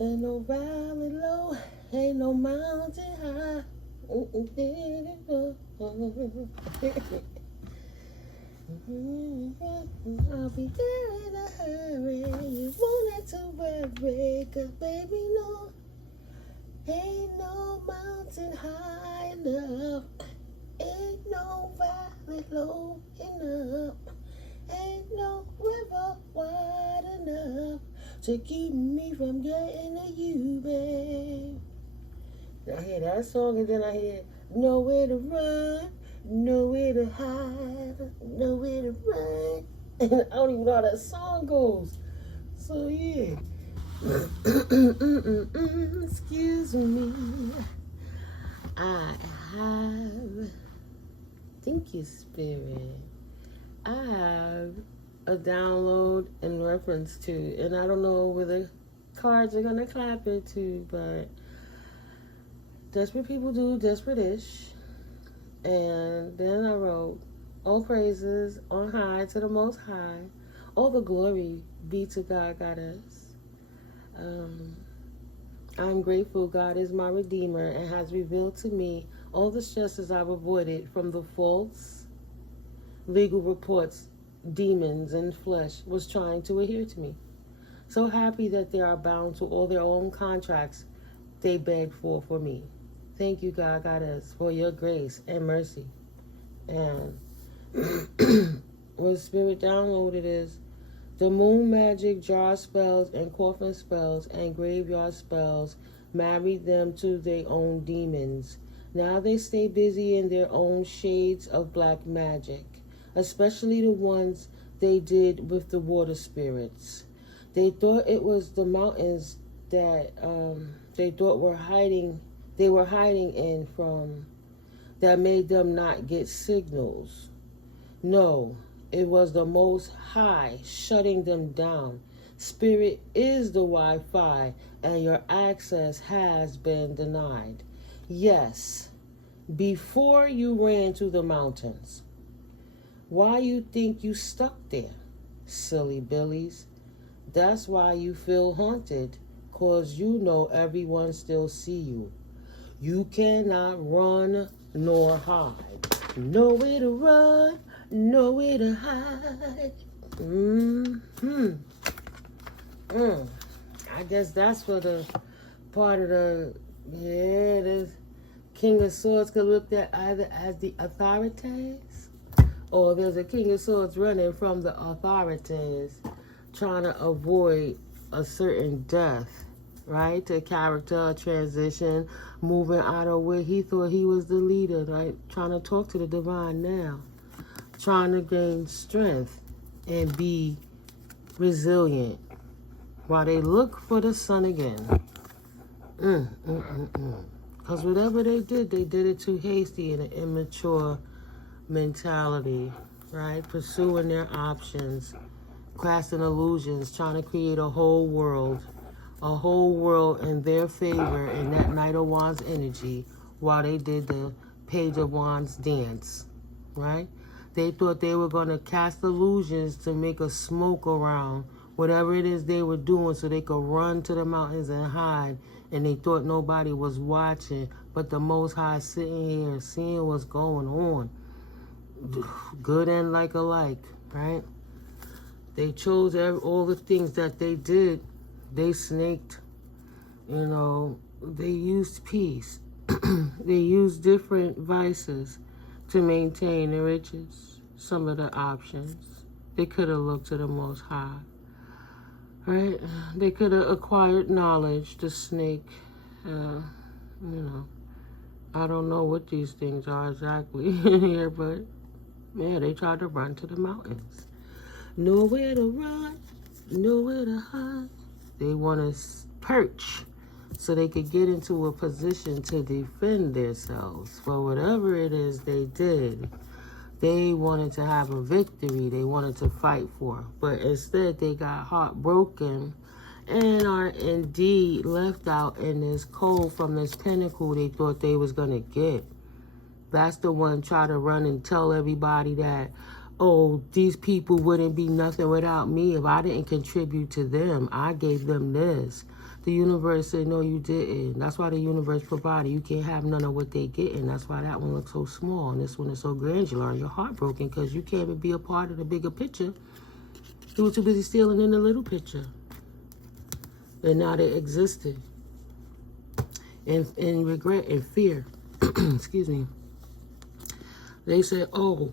Ain't no valley low, ain't no mountain high. I'll be there in a hurry. You won't have to worry, 'cause baby, no, ain't no mountain high enough. Ain't no valley low enough. Ain't no river wide enough to keep me from getting to you, babe. I hear that song and then I hear nowhere to run, nowhere to hide, nowhere to run. And I don't even know how that song goes. So yeah. Excuse me. I have, thank you, Spirit. I have a download in reference to, and I don't know where the cards are gonna clap it to, but desperate people do desperate-ish. And then I wrote, all praises on high to the Most High. All the glory be to God, Goddess. I'm grateful God is my Redeemer and has revealed to me all the stresses I've avoided from the false legal reports demons in flesh was trying to adhere to me. So happy that they are bound to all their own contracts they begged for me. Thank you, God, Goddess, for your grace and mercy. And what Spirit downloaded is the moon magic, jar spells, and coffin spells, and graveyard spells married them to their own demons. Now they stay busy in their own shades of black magic, especially the ones they did with the water spirits. They thought it was the mountains that they thought they were hiding in from that made them not get signals. No, it was the Most High shutting them down. Spirit is the Wi-Fi, and your access has been denied. Yes, before you ran to the mountains. Why you think you stuck there, silly billies? That's why you feel haunted, 'cause you know everyone still see you. You cannot run nor hide. Nowhere to run, nowhere to hide. I guess that's for the part of the, the King of Swords could look at either as the authorities, or there's a King of Swords running from the authorities, trying to avoid a certain death, right? A character transition, moving out of where he thought he was the leader, right? Trying to talk to the divine now, trying to gain strength and be resilient while they look for the sun again. Because whatever they did it too hasty in an immature mentality, right? Pursuing their options, casting illusions, trying to create a whole world in their favor in that Knight of Wands energy while they did the Page of Wands dance, right? They thought they were going to cast illusions to make a smoke around whatever it is they were doing so they could run to the mountains and hide, and they thought nobody was watching, but the Most High sitting here and seeing what's going on. Good and like alike, right? They chose all the things that they did. They snaked, they used peace. They used different vices to maintain the riches. Some of the options. They could have looked to the Most High, right? They could have acquired knowledge to snake. I don't know what these things are exactly here, but yeah, they tried to run to the mountains. Nowhere to run, nowhere to hide. They want to perch so they could get into a position to defend themselves for whatever it is they did. They wanted to have a victory. They wanted to fight for. But instead, they got heartbroken and are indeed left out in this cold from this pinnacle they thought they was going to get. That's the one try to run and tell everybody that, oh, these people wouldn't be nothing without me if I didn't contribute to them. I gave them this. The universe said, no, you didn't. That's why the universe provided. You can't have none of what they getting. That's why that one looks so small and this one is so granular. You're heartbroken because you can't even be a part of the bigger picture. You were too busy stealing in the little picture. And now they existed. And regret and fear. Excuse me. They said, oh,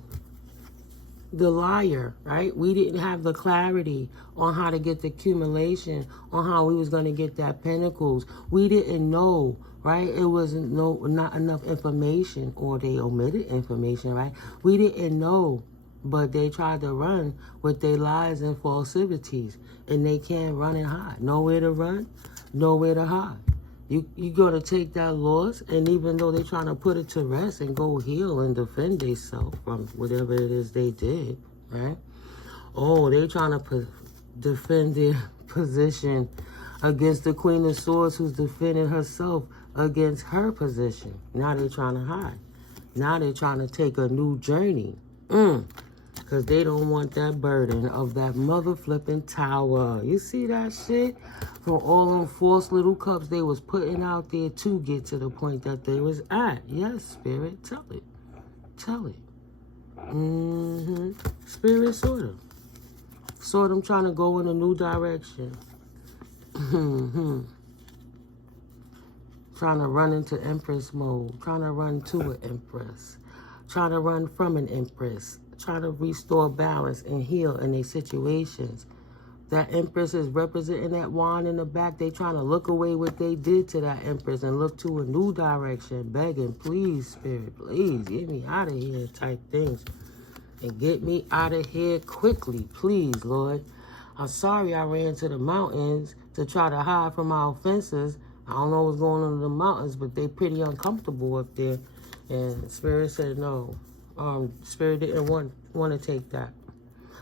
the liar, right? We didn't have the clarity on how to get the accumulation, on how we was going to get that pentacles. We didn't know, right? It wasn't not enough information, or they omitted information, right? We didn't know, but they tried to run with their lies and falsities, and they can't run and hide. Nowhere to run, nowhere to hide. You got to take that loss, and even though they're trying to put it to rest and go heal and defend themselves from whatever it is they did, right? Oh, they trying to defend their position against the Queen of Swords, who's defending herself against her position. Now they're trying to hide. Now they're trying to take a new journey. Because they don't want that burden of that mother flipping tower. You see that shit? From all them false little cups they was putting out there to get to the point that they was at. Yes, Spirit, tell it. Tell it. Spirit saw them. Saw them trying to go in a new direction. Trying to run into Empress mode. Trying to run to an Empress. Trying to run from an Empress. Trying to restore balance and heal in their situations. That Empress is representing that wand in the back. They trying to look away what they did to that Empress and look to a new direction, begging, please, Spirit, please, get me out of here type things. And get me out of here quickly, please, Lord. I'm sorry I ran to the mountains to try to hide from our offenses. I don't know what's going on in the mountains, but they pretty uncomfortable up there. And Spirit said no. Spirit didn't want to take that.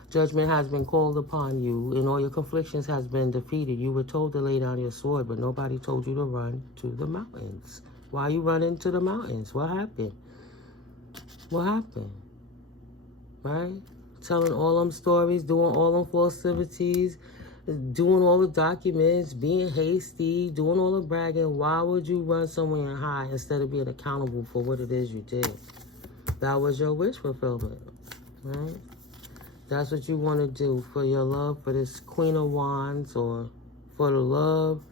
Judgment has been called upon you, and all your conflictions has been defeated. You were told to lay down your sword, but nobody told you to run to the mountains. Why are you running to the mountains? What happened? What happened? Right? Telling all them stories, doing all them falsities, doing all the documents, being hasty, doing all the bragging. Why would you run somewhere and hide instead of being accountable for what it is you did? That was your wish fulfillment, right? That's what you want to do for your love for this Queen of Wands, or for the love,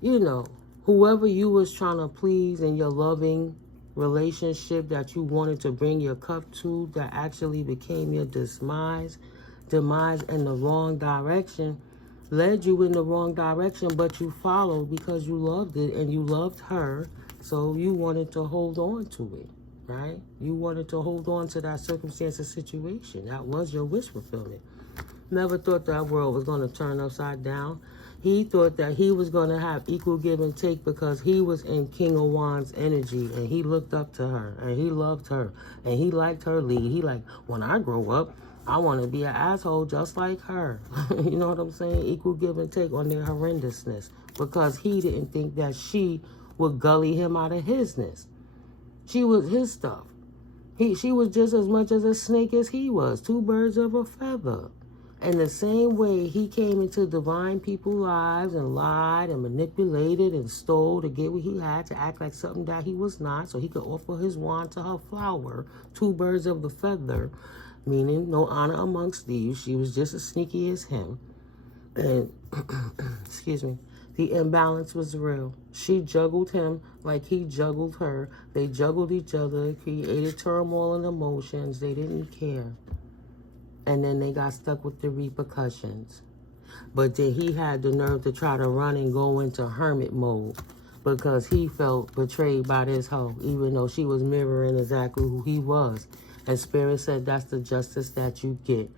you know, whoever you was trying to please in your loving relationship that you wanted to bring your cup to, that actually became your demise in the wrong direction, led you in the wrong direction, but you followed because you loved it and you loved her, so you wanted to hold on to it. Right? You wanted to hold on to that circumstance or situation. That was your wish fulfillment. Never thought that world was going to turn upside down. He thought that he was going to have equal give and take because he was in King of Wands energy, and he looked up to her and he loved her and he liked her lead. He like, when I grow up, I want to be an asshole just like her. You know what I'm saying? Equal give and take on their horrendousness, because he didn't think that she would gully him out of hisness. She was his stuff. She was just as much as a snake as he was. Two birds of a feather. And the same way he came into divine people's lives and lied and manipulated and stole to get what he had, to act like something that he was not, so he could offer his wand to her flower. Two birds of the feather, meaning no honor amongst thieves. She was just as sneaky as him. And, excuse me, the imbalance was real. She juggled him like he juggled her. They juggled each other, created turmoil and emotions. They didn't care. And then they got stuck with the repercussions. But then he had the nerve to try to run and go into hermit mode because he felt betrayed by this hoe, even though she was mirroring exactly who he was. And Spirit said, that's the justice that you get.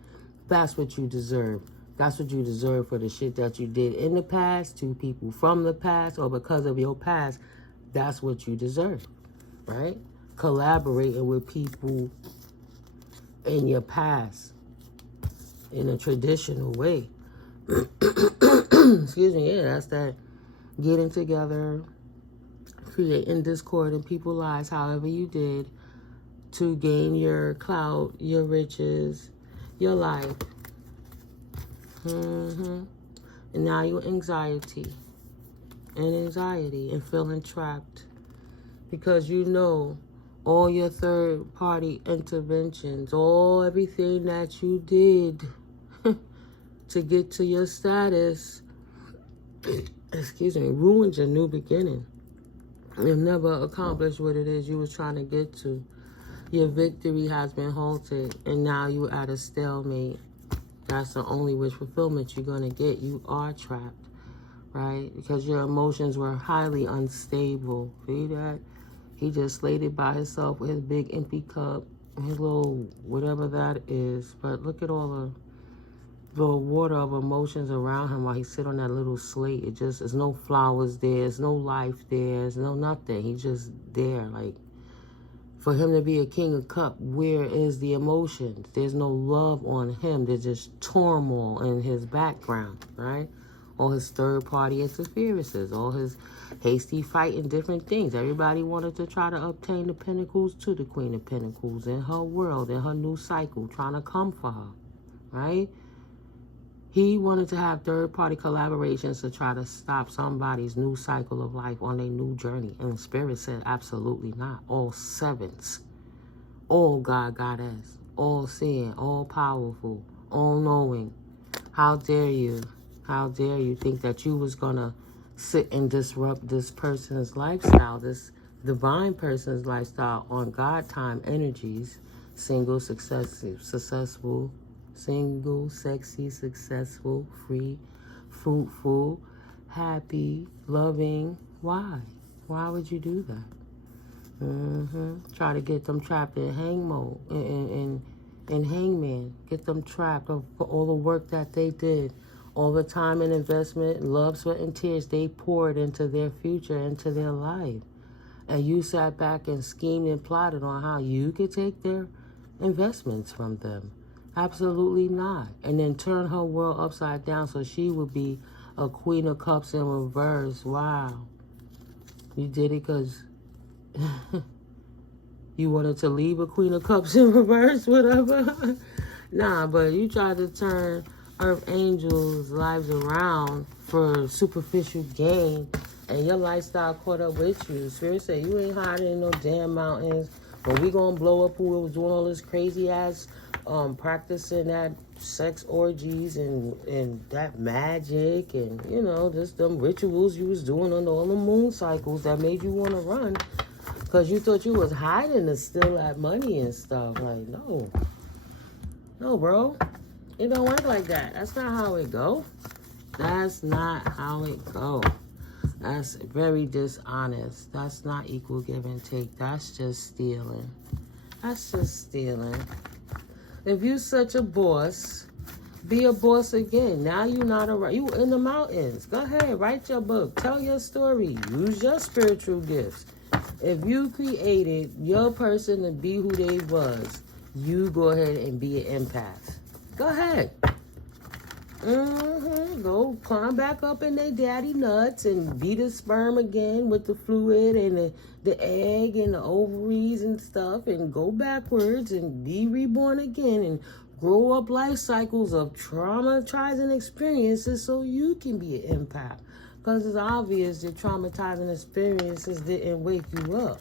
That's what you deserve. That's what you deserve for the shit that you did in the past to people from the past, or because of your past. That's what you deserve, right? Collaborating with people in your past in a traditional way. Excuse me, yeah, that's that getting together, creating discord in people's lives, however you did, to gain your clout, your riches, your life. And now you're anxiety and feeling trapped because you know all your third-party interventions, everything that you did to get to your status, excuse me, ruined your new beginning. You've never accomplished what it is you was trying to get to. Your victory has been halted, and now you're at a stalemate. That's the only wish fulfillment you're going to get. You are trapped, right? Because your emotions were highly unstable. See that? He just slated by himself with his big empty cup, his little whatever that is. But look at all the water of emotions around him while he sit on that little slate. It just, there's no flowers there. There's no life there. There's no nothing. He's just there. Like, for him to be a king of cup, where is the emotions? There's no love on him. There's just turmoil in his background, right? All his third-party interferences, all his hasty fighting different things. Everybody wanted to try to obtain the pentacles to the Queen of Pentacles in her world, in her new cycle, trying to come for her, right? He wanted to have third-party collaborations to try to stop somebody's new cycle of life on their new journey. And Spirit said, absolutely not. All sevens, all God, Goddess, all seeing, all powerful, all knowing. How dare you? How dare you think that you was going to sit and disrupt this person's lifestyle, this divine person's lifestyle on God time energies, single, successful, single, sexy, successful, free, fruitful, happy, loving. Why? Why would you do that? Try to get them trapped in hang mode, in hangman. Get them trapped for all the work that they did, all the time and investment, love, sweat, and tears they poured into their future, into their life. And you sat back and schemed and plotted on how you could take their investments from them. Absolutely not. And then turn her world upside down so she would be a Queen of Cups in reverse. Wow. You did it because you wanted to leave a Queen of Cups in reverse, whatever. Nah, but you tried to turn Earth Angels' lives around for superficial gain, and your lifestyle caught up with you. Spirit said, you ain't hiding in no damn mountains. When we gonna blow up who was doing all this crazy ass practicing that sex orgies and that magic and, you know, just them rituals you was doing on all the moon cycles that made you want to run because you thought you was hiding to steal that money and stuff. Like, no, bro, it don't work like that. That's not how it go. That's not how it go. That's very dishonest. That's not equal give and take. That's just stealing. That's just stealing. If you such a boss, be a boss again. Now you not around. You in the mountains. Go ahead, write your book. Tell your story. Use your spiritual gifts. If you created your person to be who they was, you go ahead and be an empath. Go ahead. Go climb back up in their daddy nuts and be the sperm again with the fluid and the egg and the ovaries and stuff, and go backwards and be reborn again and grow up life cycles of traumatizing experiences so you can be an empath. Because it's obvious that traumatizing experiences didn't wake you up.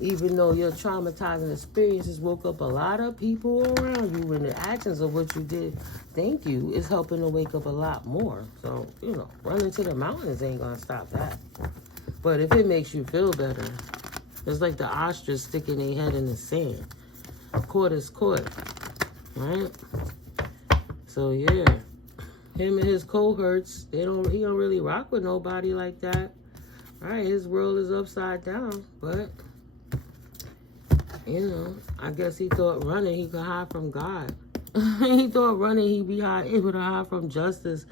Even though your traumatizing experiences woke up a lot of people around you, and the actions of what you did, thank you, is helping to wake up a lot more. So, you know, running to the mountains ain't going to stop that. But if it makes you feel better, it's like the ostrich sticking their head in the sand. Caught is caught, right? So, yeah, him and his cohorts, he don't really rock with nobody like that. All right, his world is upside down, but... you know, I guess he thought running he could hide from God. He thought running he'd be able to hide from justice.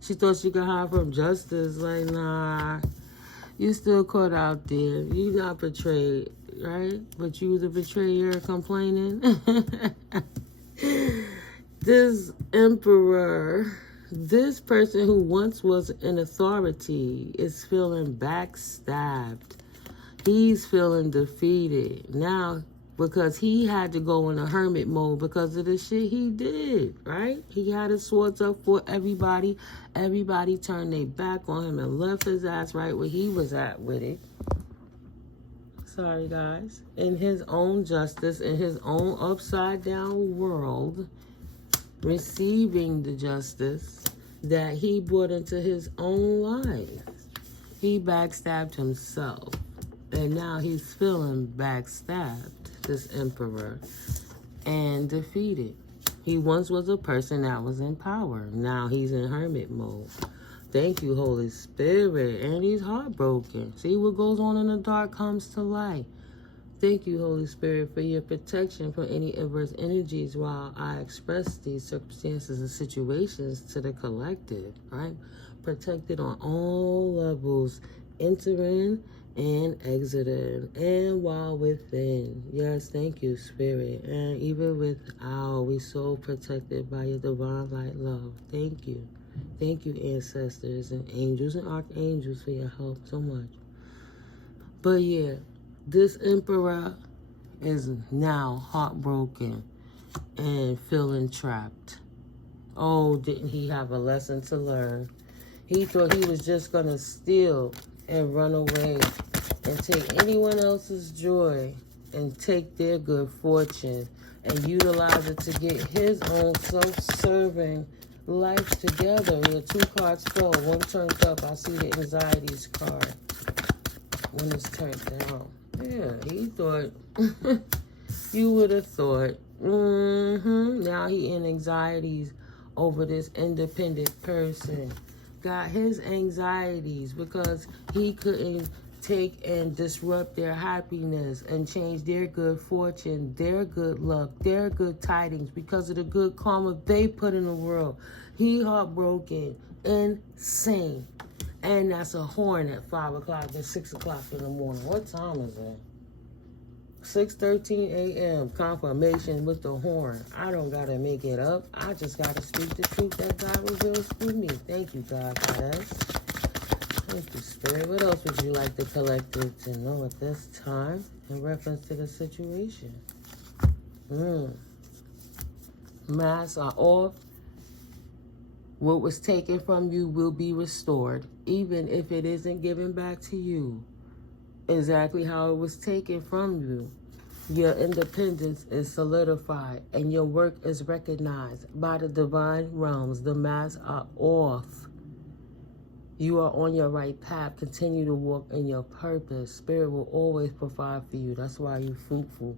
She thought she could hide from justice. Like, nah, you still caught out there. You not betrayed, right? But you the betrayer complaining. This emperor, this person who once was an authority is feeling backstabbed. He's feeling defeated. Now, because he had to go in a hermit mode because of the shit he did, right? He had his swords up for everybody. Everybody turned their back on him and left his ass right where he was at with it. Sorry, guys. In his own justice, in his own upside down world, receiving the justice that he brought into his own life. He backstabbed himself. And now he's feeling backstabbed, this emperor, and defeated. He once was a person that was in power. Now he's in hermit mode. Thank you, Holy Spirit. And he's heartbroken. See, what goes on in the dark comes to light. Thank you, Holy Spirit, for your protection from any adverse energies while I express these circumstances and situations to the collective, right? Protected on all levels, entering and exiting, and while within. Yes, thank you, Spirit. And even without, we so protected by your divine light love. Thank you. Thank you, ancestors and angels and archangels, for your help so much. But yeah, this emperor is now heartbroken and feeling trapped. Oh, didn't he have a lesson to learn? He thought he was just going to steal and run away and take anyone else's joy and take their good fortune and utilize it to get his own self-serving life together. Here, 2 cards fall. One turned up. I see the anxieties card. One is turned down. Yeah, he thought, you would have thought, now he in anxieties over this independent person. Got his anxieties because he couldn't take and disrupt their happiness and change their good fortune, their good luck, their good tidings because of the good karma they put in the world. He heartbroken, insane. And that's a horn at 5 o'clock and 6 o'clock in the morning. What time is it? 6:13 a.m. Confirmation with the horn. I don't got to make it up. I just got to speak the truth that God reveals through me. Thank you, God, Goddess. Thank you, Spirit. What else would you like the collective to know at this time in reference to the situation? Masks are off. What was taken from you will be restored, even if it isn't given back to you exactly how it was taken from you. Your independence is solidified and your work is recognized by the divine realms. The masks are off. You are on your right path. Continue to walk in your purpose. Spirit will always provide for you. That's why you're fruitful.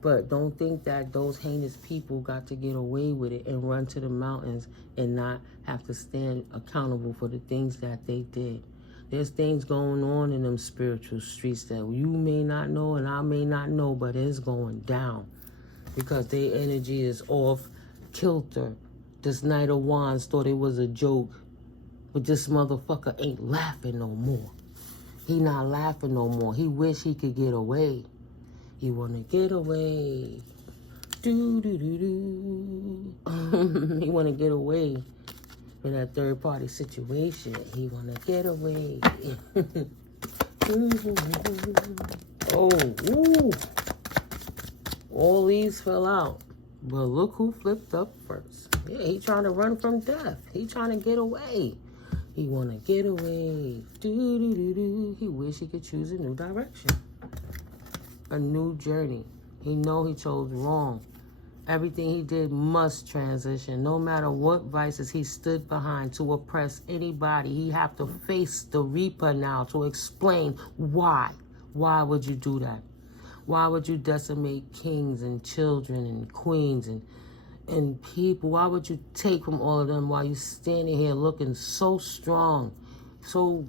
But don't think that those heinous people got to get away with it and run to the mountains and not have to stand accountable for the things that they did. There's things going on in them spiritual streets that you may not know and I may not know, but it's going down because their energy is off kilter. This Knight of Wands thought it was a joke, but this motherfucker ain't laughing no more. He not laughing no more. He wish he could get away. He want to get away. Do-do-do-do. He want to get away from that third-party situation. He want to get away. Oh, ooh. All these fell out. But look who flipped up first. Yeah, he trying to run from death. He trying to get away. He want to get away. Do-do-do-do. He wish he could choose a new direction. A new journey. He know he chose wrong. Everything he did must transition. No matter what vices he stood behind to oppress anybody, he have to face the Reaper now to explain why. Why would you do that? Why would you decimate kings and children and queens and people? Why would you take from all of them while you standing here looking so strong, so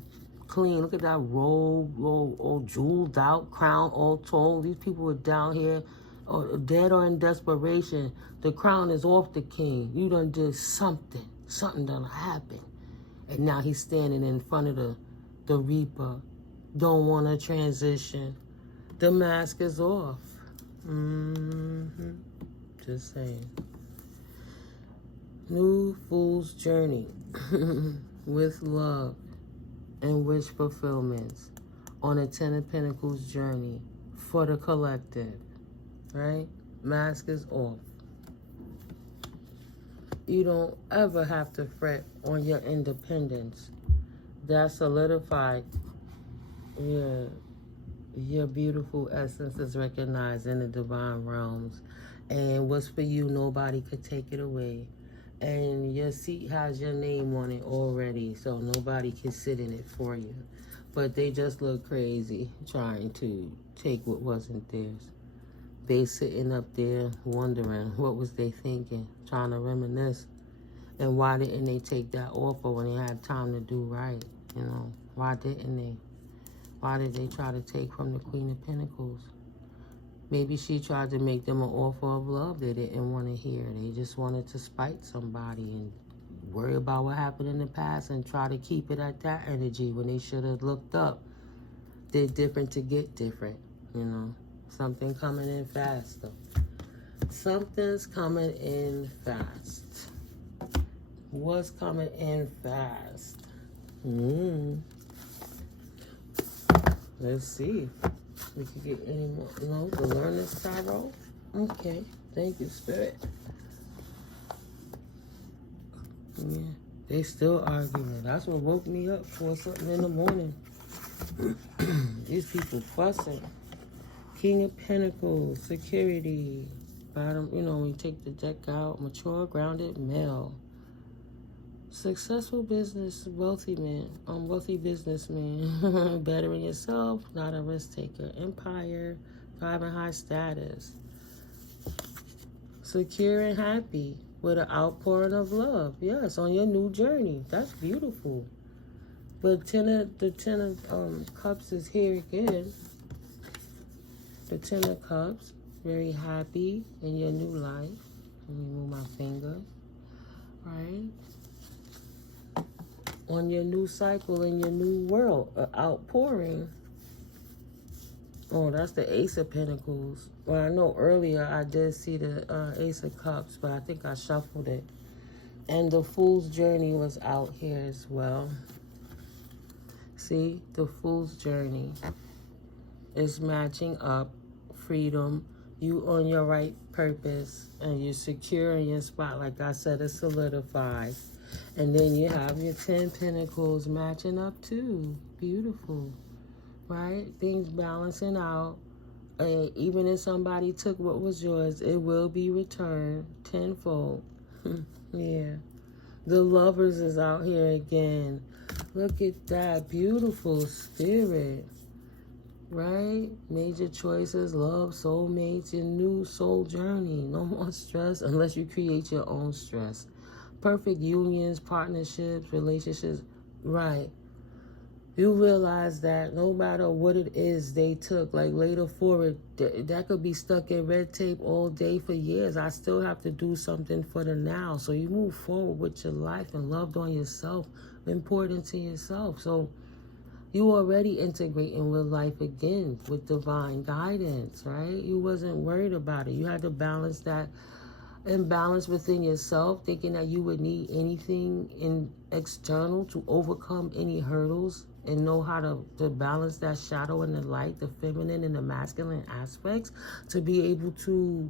clean? Look at that robe, all jeweled out, crown all tall. These people are down here, dead or in desperation. The crown is off the king. You done did something. Something done happened. And now he's standing in front of the Reaper. Don't want to transition. The mask is off. Just saying. New Fool's Journey with love and wish fulfillments on a 10 of Pentacles journey for the collective. right? Mask is off. You don't ever have to fret on your independence. That's solidified. Yeah. Your beautiful essence is recognized in the divine realms. And what's for you, nobody could take it away. And your seat has your name on it already, so nobody can sit in it for you. But they just look crazy trying to take what wasn't theirs. They sitting up there wondering what was they thinking, trying to reminisce. And why didn't they take that offer when they had time to do right? You know, why didn't they? Why did they try to take from the Queen of Pentacles? Maybe she tried to make them an offer of love they didn't want to hear. They just wanted to spite somebody and worry about what happened in the past and try to keep it at that energy when they should have looked up. Did different to get different, you know. Something coming in fast, though. Something's coming in fast. What's coming in fast? Let's see. We can get any more. No, the Learner's Tarot. Okay. Thank you, Spirit. Yeah. They still arguing. That's what woke me up for something in the morning. These people fussing. King of Pentacles, security. Bottom, you know, when you take the deck out, mature, grounded, male. Successful business, wealthy man, wealthy businessman, bettering yourself, not a risk taker. Empire, thriving high status. Secure and happy with an outpouring of love. Yes, on your new journey. That's beautiful. But the ten of Cups is here again. The Ten of Cups, very happy in your new life. Let me move my finger. Right? On your new cycle in your new world, outpouring. Oh, that's the Ace of Pentacles. Well, I know earlier I did see the Ace of Cups, but I think I shuffled it. And the Fool's Journey was out here as well. See, the Fool's Journey is matching up. Freedom, you on your right purpose, and you're secure in your spot. Like I said, it's solidified. And then you have your 10 Pentacles matching up too. Beautiful, right? Things balancing out. Even if somebody took what was yours, it will be returned tenfold. Yeah. The Lovers is out here again. Look at that. Beautiful spirit. Right? Major choices, love, soulmates, your new soul journey. No more stress unless you create your own stress. Perfect unions, partnerships, relationships. Right. You realize that no matter what it is they took, like later forward, that could be stuck in red tape all day for years. I still have to do something for the now. So you move forward with your life and loved on yourself, important to yourself. So you already integrating with life again, with divine guidance, right? You wasn't worried about it. You had to balance that imbalance within yourself, thinking that you would need anything in external to overcome any hurdles and know how to balance that shadow and the light, the feminine and the masculine aspects, to be able to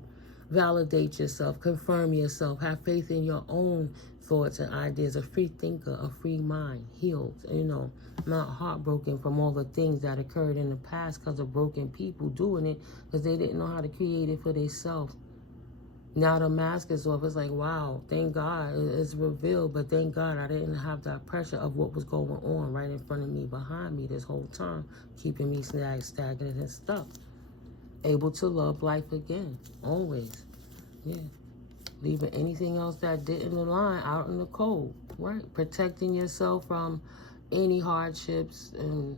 validate yourself, confirm yourself, have faith in your own thoughts and ideas, a free thinker, a free mind, healed, you know, not heartbroken from all the things that occurred in the past because of broken people doing it because they didn't know how to create it for themselves. Now the mask is off. It's like, wow, thank God it's revealed, but thank God I didn't have that pressure of what was going on right in front of me, behind me this whole time, keeping me stagnant and stuck. Able to love life again, always. Yeah. Leaving anything else that didn't align out in the cold, right? Protecting yourself from any hardships and,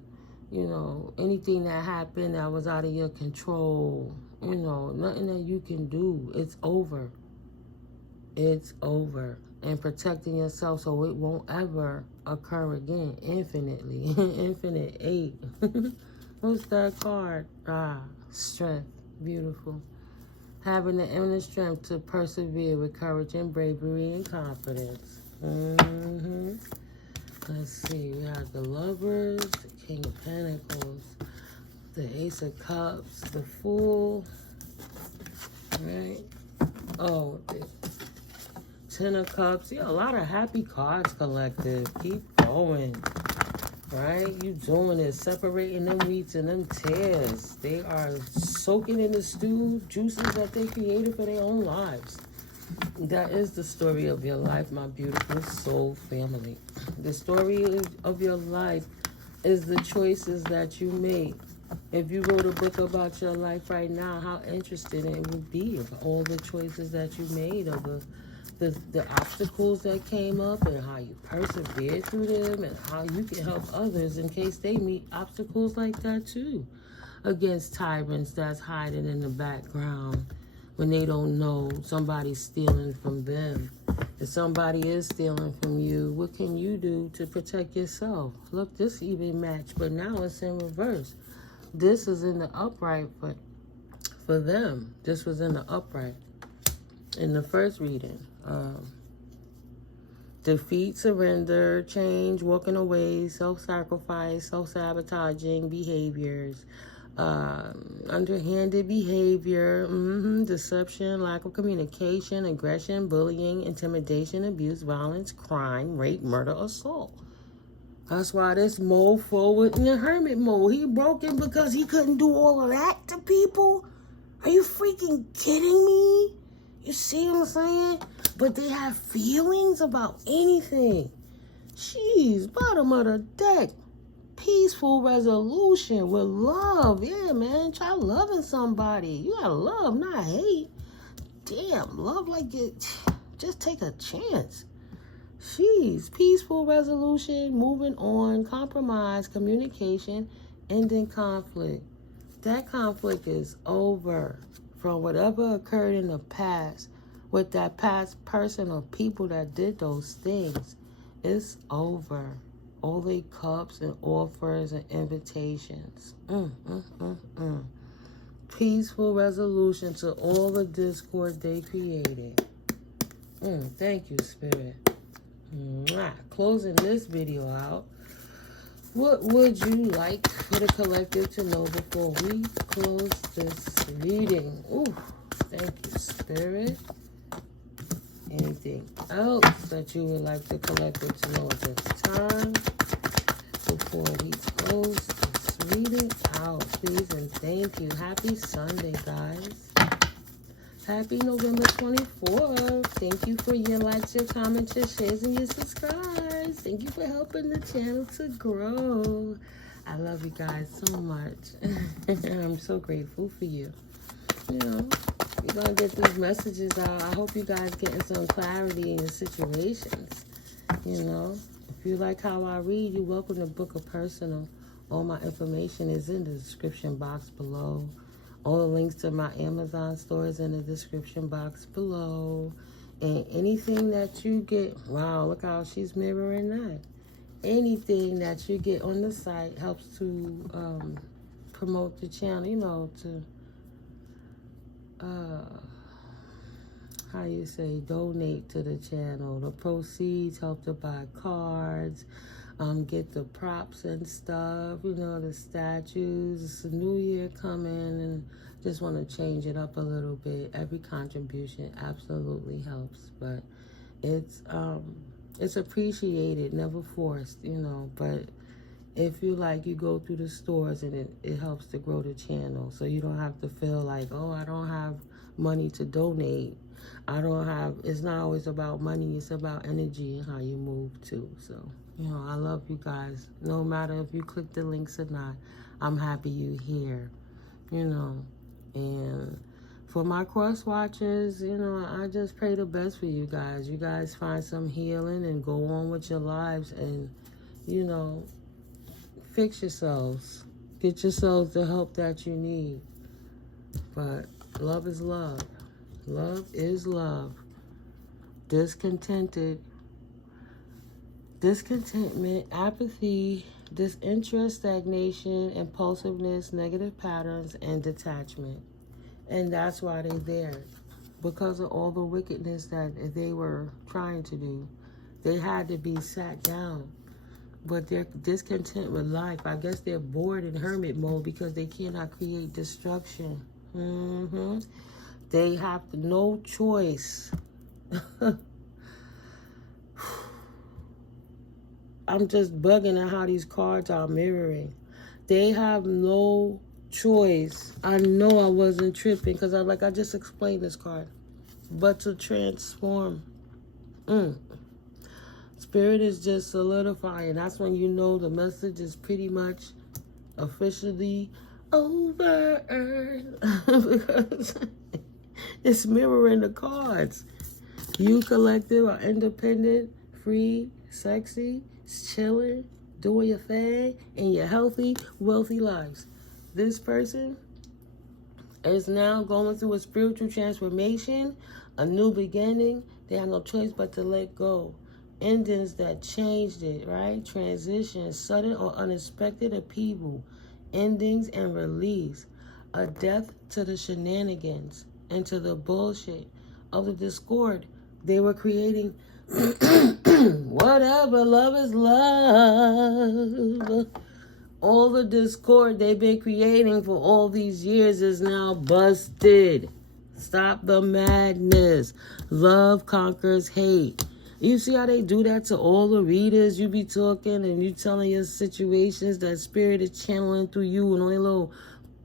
you know, anything that happened that was out of your control. You know, nothing that you can do. It's over. It's over. And protecting yourself so it won't ever occur again. Infinitely. Infinite 8. What's that card? Strength. Beautiful. Having the inner strength to persevere with courage and bravery and confidence. Let's see. We have the Lovers, the King of Pentacles, the Ace of Cups, the Fool, right? Oh, the Ten of Cups. Yeah, a lot of happy cards collective. Keep going. Right? You doing it. Separating them wheats and them tears. They are soaking in the stew juices that they created for their own lives. That is the story of your life, my beautiful soul family. The story of your life is the choices that you make. If you wrote a book about your life right now, how interesting it would be of all the choices that you made, of the obstacles that came up, and how you persevered through them, and how you can help others in case they meet obstacles like that too, against tyrants that's hiding in the background when they don't know somebody's stealing from them. If somebody is stealing from you, what can you do to protect yourself? Look, this even matched, but now it's in reverse. This is in the upright for them. This was in the upright in the first reading. Defeat, surrender, change, walking away, self-sacrifice, self-sabotaging behaviors, underhanded behavior, deception, lack of communication, aggression, bullying, intimidation, abuse, violence, crime, rape, murder, assault. That's why this mofo was in the hermit mode. He broken because he couldn't do all of that to people? Are you freaking kidding me? You see what I'm saying? But they have feelings about anything. Jeez, bottom of the deck. Peaceful resolution with love. Yeah, man. Try loving somebody. You gotta love, not hate. Damn, love like it. Just take a chance. Jeez, peaceful resolution, moving on, compromise, communication, ending conflict. That conflict is over from whatever occurred in the past with that past person or people that did those things. It's over. Only cups and offers and invitations. Peaceful resolution to all the discord they created. Thank you, Spirit. Closing this video out, what would you like for the collective to know before we close this reading? Ooh, thank you, Spirit. Anything else that you would like the collective to know at this time before we close this reading out? Please and thank you. Happy Sunday, guys. Happy November 24th. Thank you for your likes, your comments, your shares, and your subscribes. Thank you for helping the channel to grow. I love you guys so much. I'm so grateful for you. You know, we're going to get these messages out. I hope you guys getting some clarity in your situations. You know, if you like how I read, you're welcome to book a personal. All my information is in the description box below. All the links to my Amazon store is in the description box below. And anything that you get, wow, look how she's mirroring that. Anything that you get on the site helps to promote the channel, you know, to, how you say, donate to the channel. The proceeds help to buy cards, get the props and stuff, you know, the statues. It's a new year coming and just want to change it up a little bit. Every contribution absolutely helps, but it's appreciated, never forced, you know. But if you like, you go through the stores and it helps to grow the channel, so you don't have to feel like, oh, I don't have money to donate. It's not always about money, it's about energy and how you move too. So, you know, I love you guys. No matter if you click the links or not, I'm happy you're here, you know. And for my cross watchers, you know, I just pray the best for you guys. You guys find some healing and go on with your lives and, you know, fix yourselves. Get yourselves the help that you need. But love is love. Love is love. Discontentment, apathy, disinterest, stagnation, impulsiveness, negative patterns, and detachment. And that's why they're there. Because of all the wickedness that they were trying to do. They had to be sat down. But they're discontent with life. I guess they're bored in hermit mode because they cannot create destruction. They have no choice. I'm just bugging at how these cards are mirroring. They have no choice. I know I wasn't tripping because I just explained this card. But to transform. Spirit is just solidifying. That's when you know the message is pretty much officially over. Because it's mirroring the cards. You collective are independent, free, sexy, chilling, doing your thing, and your healthy, wealthy lives. This person is now going through a spiritual transformation, a new beginning. They have no choice but to let go. Endings that changed it, right? Transitions, sudden or unexpected upheaval. Endings and release. A death to the shenanigans and to the bullshit of the discord they were creating. Whatever, love is love. All the discord they've been creating for all these years is now busted. Stop the madness. Love conquers hate. You see how they do that to all the readers? You be talking and you telling your situations that spirit is channeling through you and all your little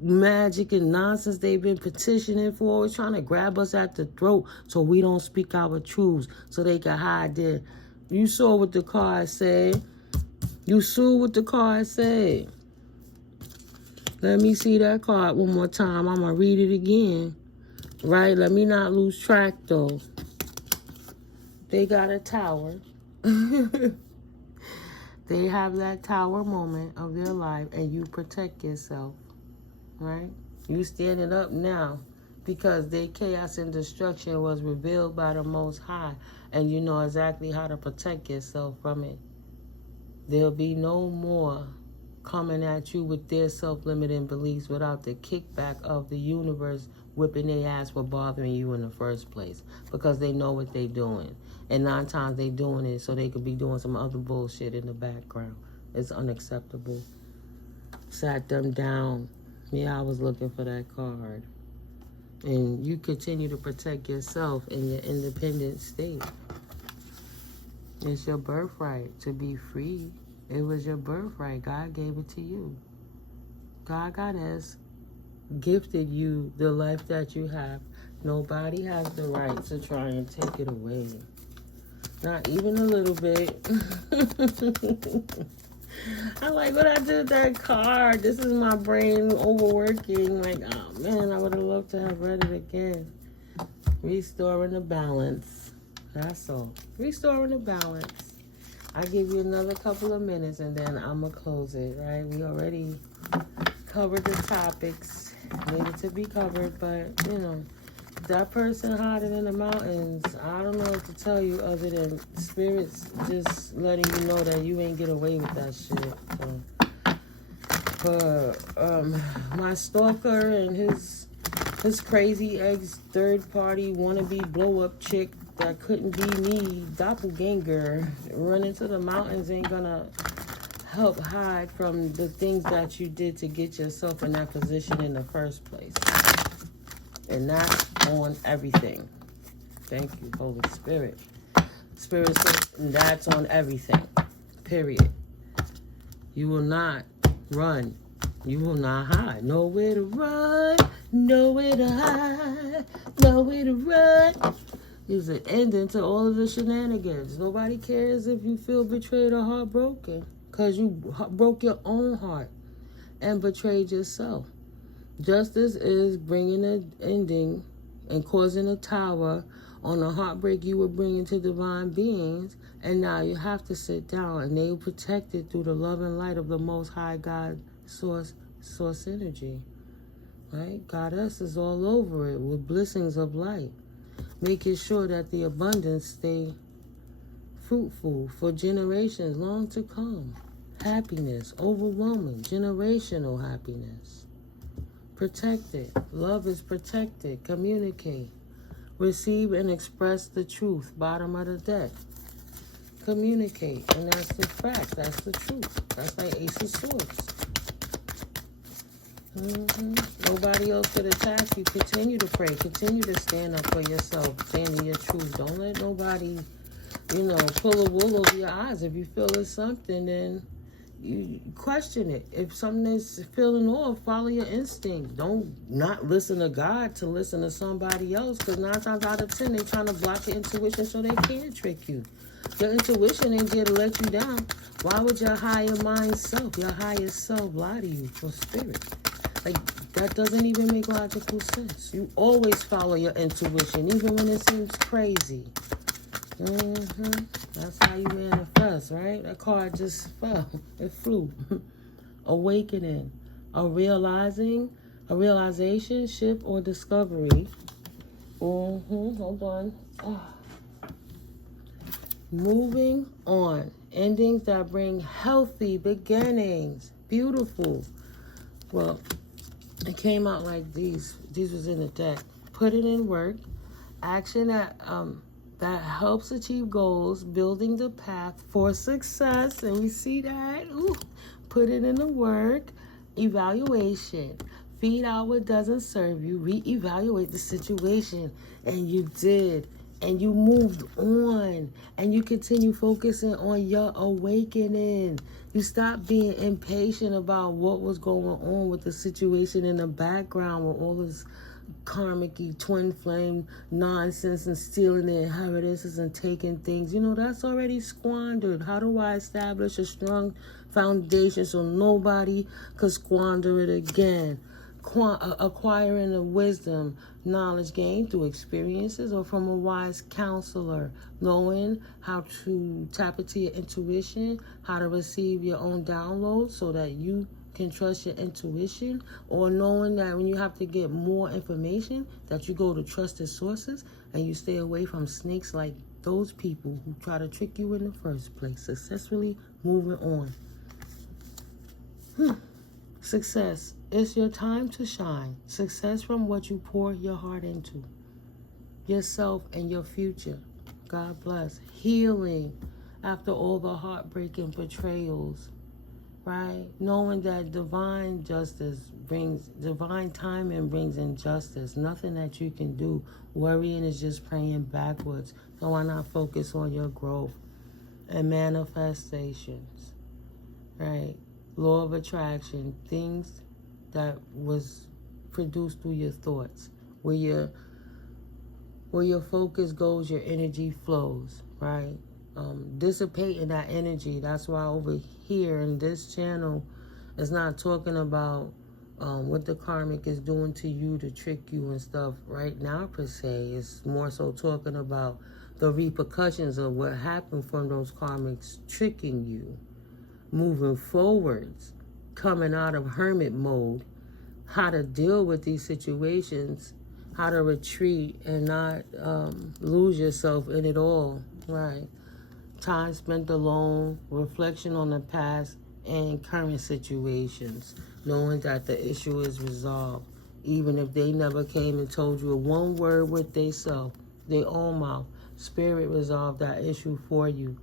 magic and nonsense they've been petitioning for, always trying to grab us at the throat so we don't speak our truths so they can hide there. You saw what the card said. You saw what the card said. Let me see that card one more time. I'm going to read it again. Right? Let me not lose track though. They got a tower. They have that tower moment of their life and you protect yourself. Right? You standing up now because their chaos and destruction was revealed by the Most High and you know exactly how to protect yourself from it. There'll be no more coming at you with their self-limiting beliefs without the kickback of the universe whipping their ass for bothering you in the first place because they know what they're doing. And 9 times they doing it so they could be doing some other bullshit in the background. It's unacceptable. Sat them down. Yeah, I was looking for that card. And you continue to protect yourself in your independent state. It's your birthright to be free. It was your birthright. God gave it to you. God has gifted you the life that you have. Nobody has the right to try and take it away. Not even a little bit. I like what I did with that card. This is my brain overworking. Like, oh man, I would have loved to have read it again. Restoring the balance. That's all. Restoring the balance. I give you another couple of minutes and then I'm going to close it, right? We already covered the topics. Needed to be covered, but, you know, that person hiding in the mountains, I don't know what to tell you other than spirits just letting you know that you ain't get away with that shit. So, my stalker and his crazy ex third-party wannabe blow-up chick that couldn't be me, doppelganger, running to the mountains ain't gonna help hide from the things that you did to get yourself in that position in the first place. And that's on everything. Thank you, Holy Spirit. Spirit says that's on everything. Period. You will not run. You will not hide. Nowhere to run. Nowhere to hide. Nowhere to run. There's an ending to all of the shenanigans. Nobody cares if you feel betrayed or heartbroken because you broke your own heart and betrayed yourself. Justice is bringing an ending and causing a tower on the heartbreak you were bringing to divine beings, and now you have to sit down and they will protect it through the love and light of the Most High God source energy. Right? Goddess is all over it with blessings of light, making sure that the abundance stay fruitful for generations long to come. Happiness, overwhelming, generational happiness. Protect it. Love is protected. Communicate. Receive and express the truth. Bottom of the deck. Communicate. And that's the fact. That's the truth. That's like Ace of Swords. Nobody else could attack you. Continue to pray. Continue to stand up for yourself. Stand in your truth. Don't let nobody, pull a wool over your eyes. If you feel it's something, then you question it. If something is feeling off, follow your instinct. Don't not listen to God to listen to somebody else, because 9 times out of 10, they're trying to block your intuition so they can't trick you. Your intuition ain't here to let you down. Why would your higher mind self, your higher self, lie to you for spirit? Like, that doesn't even make logical sense. You always follow your intuition, even when it seems crazy. That's how you manifest, right? That card just fell. It flew. Awakening. A realization, shift, or discovery. Hold on. Moving on. Endings that bring healthy beginnings. Beautiful. Well, it came out like these. These was in the deck. Put it in work. Action that helps achieve goals, building the path for success. And we see that. Ooh. Put it in the work. Evaluation. Feed out what doesn't serve you. Reevaluate the situation. And you did. And you moved on. And you continue focusing on your awakening. You stopped being impatient about what was going on with the situation in the background with all this karmic-y twin flame nonsense and stealing the inheritances and taking things. That's already squandered. How do I establish a strong foundation so nobody could squander it again? Acquiring the wisdom, knowledge gained through experiences or from a wise counselor. Knowing how to tap into your intuition, how to receive your own downloads so that you can trust your intuition, or knowing that when you have to get more information, that you go to trusted sources and you stay away from snakes like those people who try to trick you in the first place. Successfully moving on. Success. It's your time to shine. Success from what you pour your heart into. Yourself and your future. God bless. Healing after all the heartbreaking betrayals. Right? Knowing that divine timing brings injustice. Nothing that you can do. Worrying is just praying backwards. So why not focus on your growth and manifestations? Right? Law of attraction. Things that was produced through your thoughts. Where your focus goes, your energy flows. Right? Dissipating that energy. That's why over here in this channel, it's not talking about what the karmic is doing to you to trick you and stuff right now per se. It's more so talking about the repercussions of what happened from those karmics tricking you. Moving forwards, coming out of hermit mode, how to deal with these situations, how to retreat and not lose yourself in it all. Right? Time spent alone, reflection on the past and current situations, knowing that the issue is resolved. Even if they never came and told you one word with themselves, their own mouth, spirit resolved that issue for you.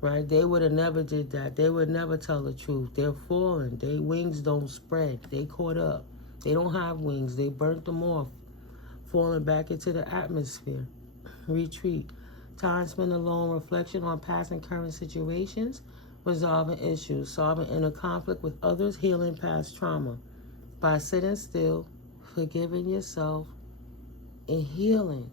Right? They would have never did that. They would never tell the truth. They're fallen. Their wings don't spread. They caught up. They don't have wings. They burnt them off, falling back into the atmosphere. Retreat. Time spent alone, reflection on past and current situations, resolving issues, solving inner conflict with others, healing past trauma. By sitting still, forgiving yourself, and healing.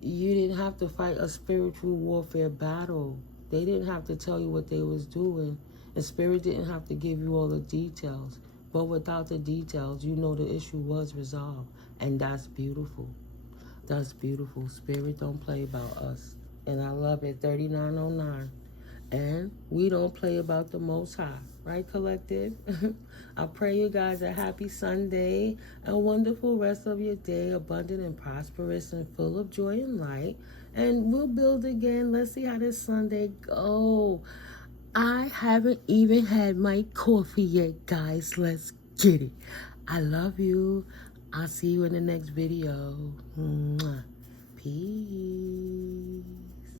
You didn't have to fight a spiritual warfare battle. They didn't have to tell you what they was doing. And spirit didn't have to give you all the details. But without the details, you know the issue was resolved. And that's beautiful. That's beautiful. Spirit don't play about us. And I love it. 3909. And we don't play about the Most High. Right, collective? I pray you guys a happy Sunday. A wonderful rest of your day. Abundant and prosperous and full of joy and light. And we'll build again. Let's see how this Sunday go. I haven't even had my coffee yet, guys. Let's get it. I love you. I'll see you in the next video. Mwah. Peace.